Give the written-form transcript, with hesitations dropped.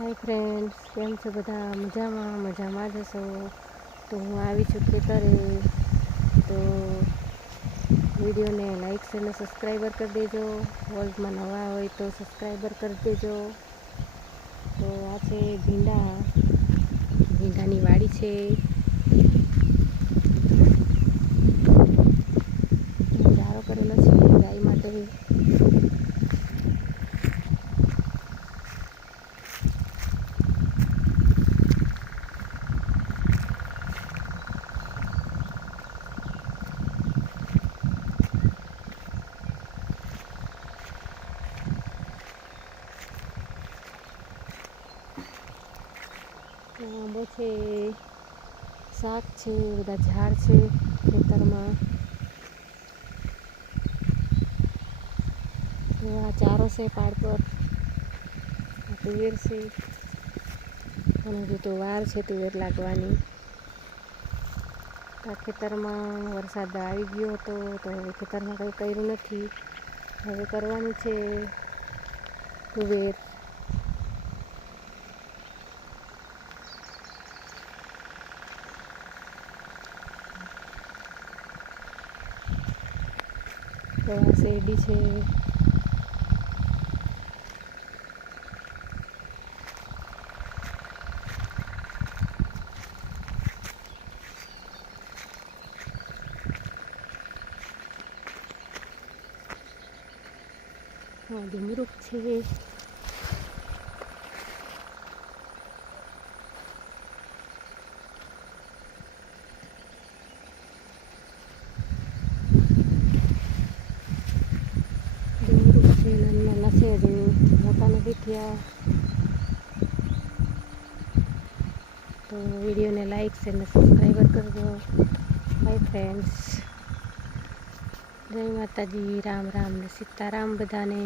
Hi friends, केम छो बधा? मजामा ज हशो। तो हूँ आई छूँ खेतरे। तो वीडियो ने लाइक से सब्सक्राइबर कर देजो। वर्ल्ड में नवा हो तो सब्सक्राइबर कर देजो। तो आ छे भींडानी वाड़ी छे। चारो करेलो छे गाय माटे। आंबो छे, शाक छे, बधा झाड़ छे खेतर में। तो आ चारो से पाड़ पर तुवेर से हजू तो वार छे तुवेर लागवानी। आ खेतर में वरसाद आई गयो तो हवे खेतर में कई कर्युं नथी। हवे करवानुं छे तुवेर। तो आ શેરડી છે। हाँ डુંગળું છે। ડુંગળું છે નાના છે, હજુ મોટા નથી થયા। तो वीडियो ने लाइक से सब्सक्राइबर कर दो। हाय फ्रेंड्स, जय माता जी, राम राम ने सीताराम बधाने।